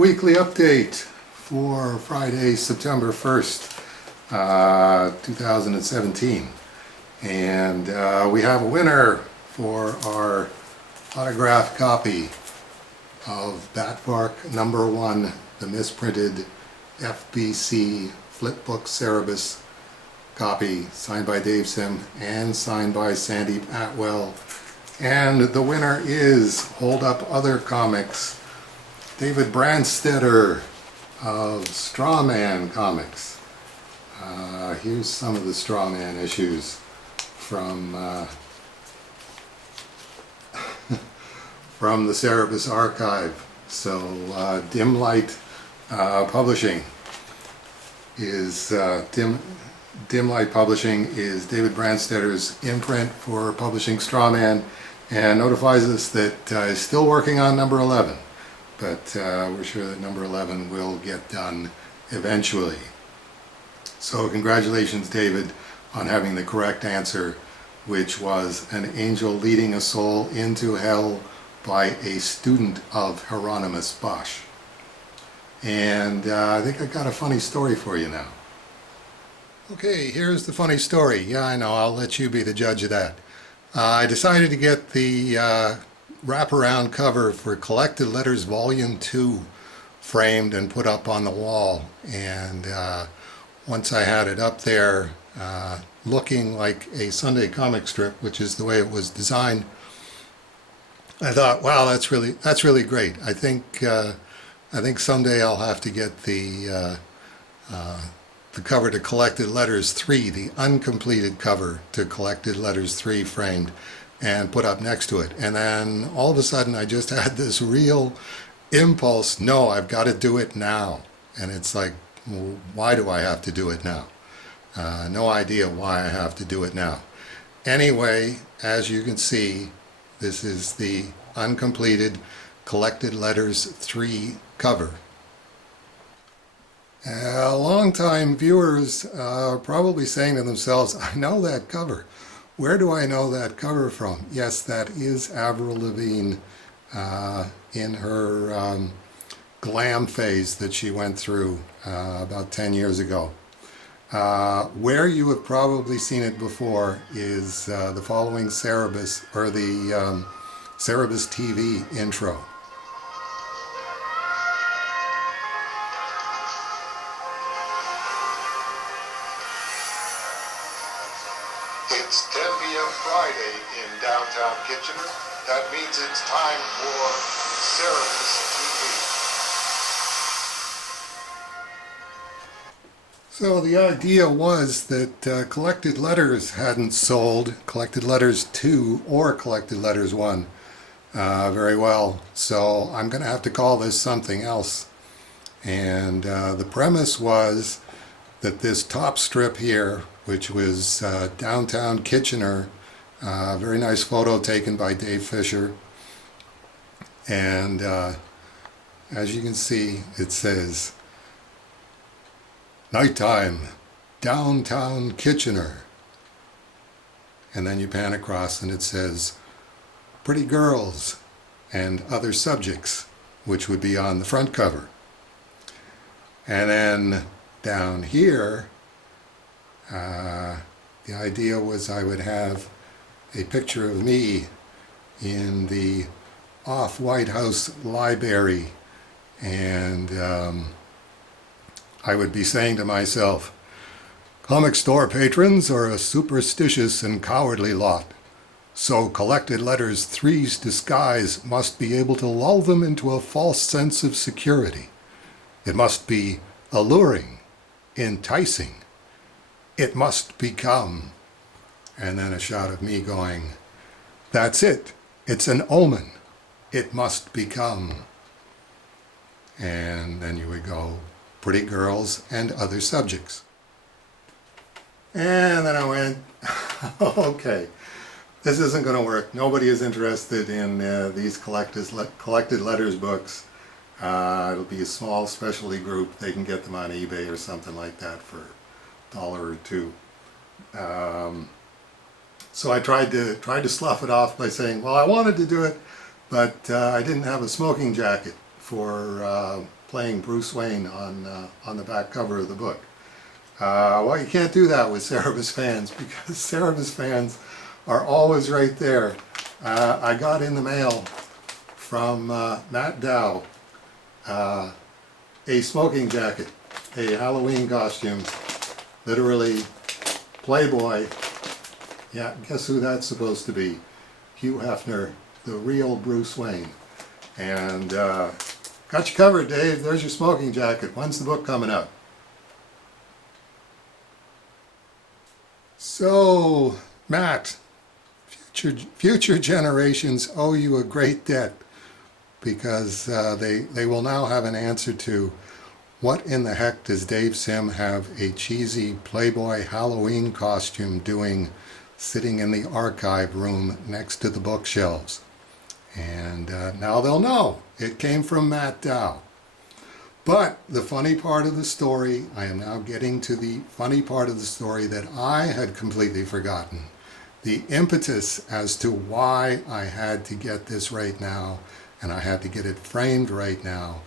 weekly update for Friday, September 1st, 2017. And we have a winner for our autographed copy of Batvark #1, the misprinted FBC Flipbook Cerebus copy, signed by Dave Sim and signed by Sandeep Atwell. And the winner is Hold Up Other Comics, David Brandstetter of Strawman Comics. Here's some of the Strawman issues from from the Cerebus archive. So Dim Light Publishing is Dim Light Publishing is David Brandstedter's imprint for publishing Strawman, and notifies us that he's still working on number 11, but we're sure that number 11 will get done eventually. So congratulations, David, on having the correct answer, which was an angel leading a soul into hell by a student of Hieronymus Bosch. And I think I got a funny story for you now. Okay, here's the funny story. Yeah, I know, I'll let you be the judge of that. I decided to get the wraparound cover for Collected Letters Volume 2 framed and put up on the wall. And once I had it up there looking like a Sunday comic strip, which is the way it was designed, I thought, wow, that's really great. I think someday I'll have to get the cover to Collected Letters 3, the uncompleted cover to Collected Letters 3 framed, and put up next to it. And then all of a sudden I just had this real impulse, no, I've got to do it now. And it's like, well, why do I have to do it now? No idea why I have to do it now. Anyway, as you can see, this is the uncompleted Collected Letters 3 cover. Long-time viewers are probably saying to themselves, I know that cover. Where do I know that cover from? Yes, that is Avril Lavigne in her glam phase that she went through about 10 years ago. Where you have probably seen it before is the following Cerebus, or the Cerebus TV intro. It's 10 p.m. Friday in downtown Kitchener. That means it's time for Cerebus TV. So the idea was that Collected Letters hadn't sold, Collected Letters 2 or Collected Letters 1 very well. So I'm going to have to call this something else. And the premise was that this top strip here, which was downtown Kitchener, very nice photo taken by Dave Fisher. And as you can see, it says, "Nighttime, downtown Kitchener." And then you pan across and it says, "Pretty Girls and Other Subjects," which would be on the front cover. And then down here, the idea was I would have a picture of me in the off-White House library, and I would be saying to myself, "Comic store patrons are a superstitious and cowardly lot, so Collected Letters 3's disguise must be able to lull them into a false sense of security. It must be alluring, enticing. It must become," and then a shot of me going, "That's it. It's an omen. It must become." And then you would go, "Pretty Girls and Other Subjects." And then I went, okay, this isn't going to work. Nobody is interested in these Collected Letters books. It'll be a small specialty group. They can get them on eBay or something like that for $1 or $2. So I tried to slough it off by saying, well, I wanted to do it, but I didn't have a smoking jacket for playing Bruce Wayne on the back cover of the book. Well, you can't do that with Cerebus fans because Cerebus fans are always right there. I got in the mail from Matt Dow a smoking jacket, a Halloween costume, literally Playboy. Yeah, guess who that's supposed to be? Hugh Hefner, the real Bruce Wayne. And got you covered, Dave. There's your smoking jacket. When's the book coming out? So, Matt, future generations owe you a great debt because they will now have an answer to what in the heck does Dave Sim have a cheesy Playboy Halloween costume doing sitting in the archive room next to the bookshelves. And now they'll know. It came from Matt Dow. But the funny part of the story, I am now getting to the funny part of the story that I had completely forgotten. The impetus as to why I had to get this right now, and I had to get it framed right now,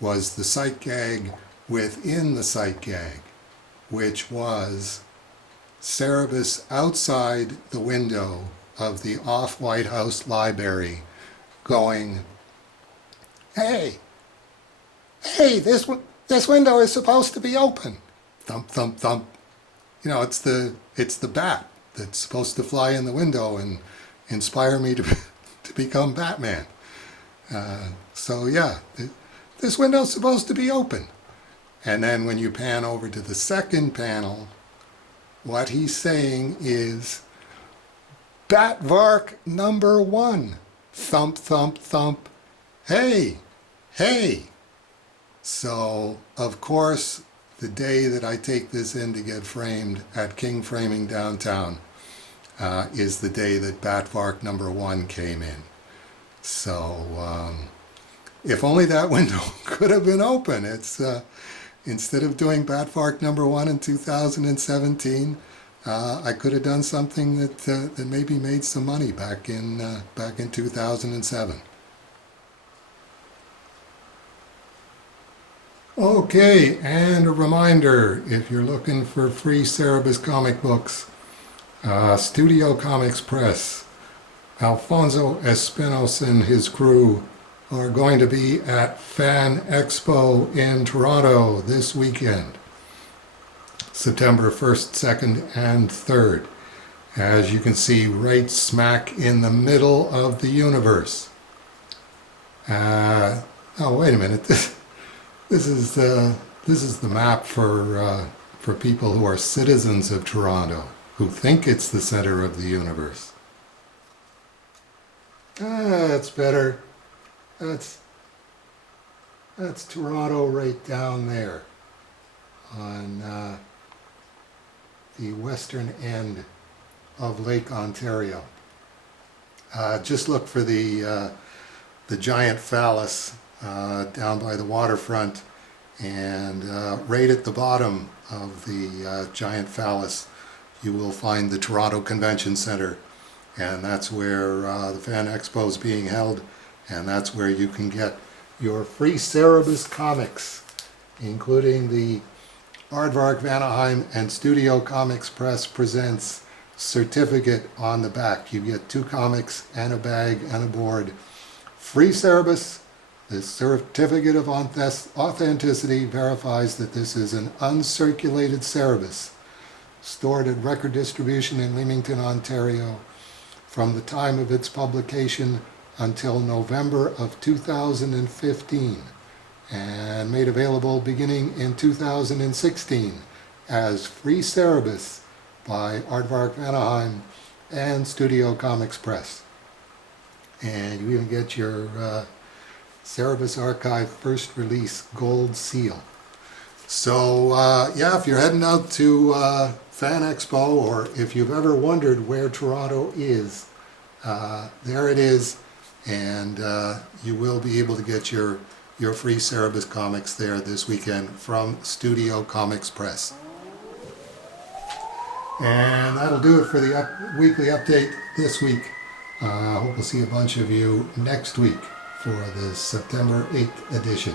was the sight gag within the sight gag, which was Cerebus outside the window of the off-White House library going, hey, this window is supposed to be open. Thump, thump, thump. You know, it's the bat that's supposed to fly in the window and inspire me to become Batman. So yeah, this window's supposed to be open. And then when you pan over to the second panel, what he's saying is, Batvark number 1. Thump, thump, thump. Hey, hey. So, of course, the day that I take this in to get framed at King Framing downtown is the day that Batvark number 1 came in. So, if only that window could have been open. It's instead of doing Batvark number 1 in 2017, I could have done something that maybe made some money back in 2007. Okay, and a reminder, if you're looking for free Cerebus comic books, Studio Comics Press, Alfonso Espinosa and his crew are going to be at Fan Expo in Toronto this weekend, September 1st, 2nd, and 3rd. As you can see, right smack in the middle of the universe. Oh, wait a minute. This is the map for people who are citizens of Toronto, who think it's the center of the universe. That's better. That's Toronto right down there on the western end of Lake Ontario. Just look for the giant phallus down by the waterfront, and right at the bottom of the giant phallus you will find the Toronto Convention Centre, and that's where the Fan Expo is being held, and that's where you can get your free Cerebus comics, including the Aardvark Vanaheim and Studio Comics Press Presents certificate on the back. You get 2 comics and a bag and a board. Free Cerebus. The certificate of authenticity verifies that this is an uncirculated Cerebus, stored at Record Distribution in Leamington, Ontario, from the time of its publication until November of 2015, and made available beginning in 2016 as free Cerebus by Aardvark Vanaheim and Studio Comics Press. And you even get your Cerebus Archive first release gold seal. So yeah, if you're heading out to Fan Expo, or if you've ever wondered where Toronto is, there it is, and you will be able to get your free Cerebus comics there this weekend from Studio Comics Press. And that'll do it for the weekly update this week. I hope we'll see a bunch of you next week for the September 8th edition.